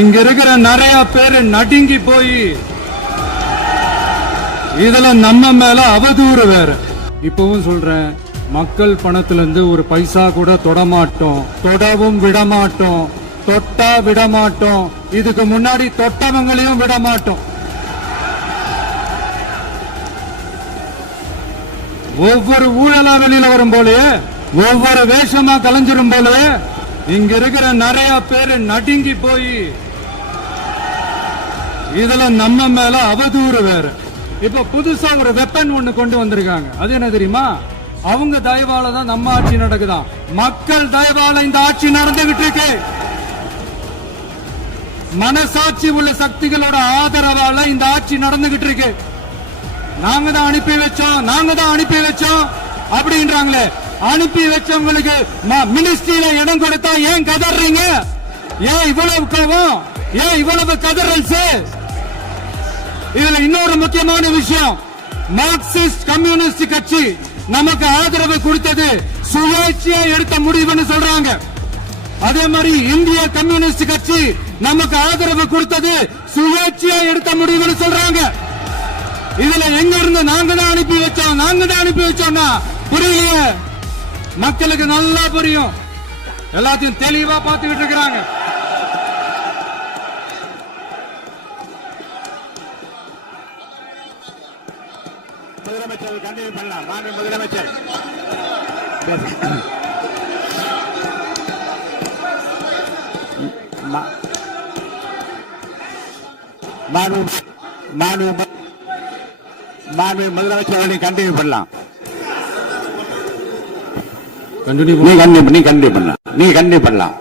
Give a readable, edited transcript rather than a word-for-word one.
இங்க இருக்கிற நிறைய பேரு நடுங்கி போய் இதுல நம்ம மேல அவதூறு வேற. இப்பவும் சொல்றேன், மக்கள் பணத்துல இருந்து ஒரு பைசா கூட தொடமாட்டோம், தொடவும் விடமாட்டோம், தொட்டா விடமாட்டோம், இதுக்கு முன்னாடி தொட்டவங்களையும் விடமாட்டோம். ஒவ்வொரு ஊழலா வெளியில வரும் போலயே, ஒவ்வொரு வேஷமா கலைஞ்சிரும் போலயே இங்க இருக்கிற நிறைய பேரு நடுங்கி போய் இதுல நம்ம மேல அவதூறு வேற. இப்ப புதுசா ஒரு வெப்பன் ஒண்ணு கொண்டு வந்திருக்காங்க. அது என்ன தெரியுமா? அவங்க தயவால தான் நம்ம ஆட்சி நடக்குதாம். மக்கள் தயவால இந்த ஆட்சி நடந்துகிட்டு இருக்கு. மனசாட்சி உள்ள சக்திகளோட ஆதரவால இந்த ஆட்சி நடந்துகிட்டு இருக்கு. நாங்க தான் அனுப்பி வச்சோம், நாங்க தான் அனுப்பி வச்சோம் அப்படின்றாங்களே. அனுப்பி வச்சவங்களுக்கு மினிஸ்ட்ரியில இடம் கொடுத்தா ஏன் கதறீங்க? ஏன் இவ்வளவு கோவம்? ஏன் இவ்வளவு கதறல்ஸ்? இதுல இன்னொரு முக்கியமான விஷயம், மார்க்சிஸ்ட் கம்யூனிஸ்ட் கட்சி நமக்கு ஆதரவு கொடுத்தது சுயேட்சையா எடுத்த முடிவுன்னு சொல்றாங்க. அதே மாதிரி இந்திய கம்யூனிஸ்ட் கட்சி நமக்கு ஆதரவு கொடுத்தது சுயேட்சையா எடுத்த முடிவுன்னு சொல்றாங்க. இதுல எங்க இருந்து நாங்க தான் அனுப்பி வச்சோம், நாங்க தான் அனுப்பி வச்சோம்னா புரியலையே. மக்களுக்கு நல்லா புரியும், எல்லாத்தையும் தெளிவா பார்த்துக்கிட்டு இருக்கிறாங்க. முதலமைச்சர் கண்டினியூ பண்ணலாம். மாண்பு முதலமைச்சர் மாண்பு முதலமைச்சர் கண்டினியூ பண்ணலாம். நீ கண்டினியூ பண்ணலாம்.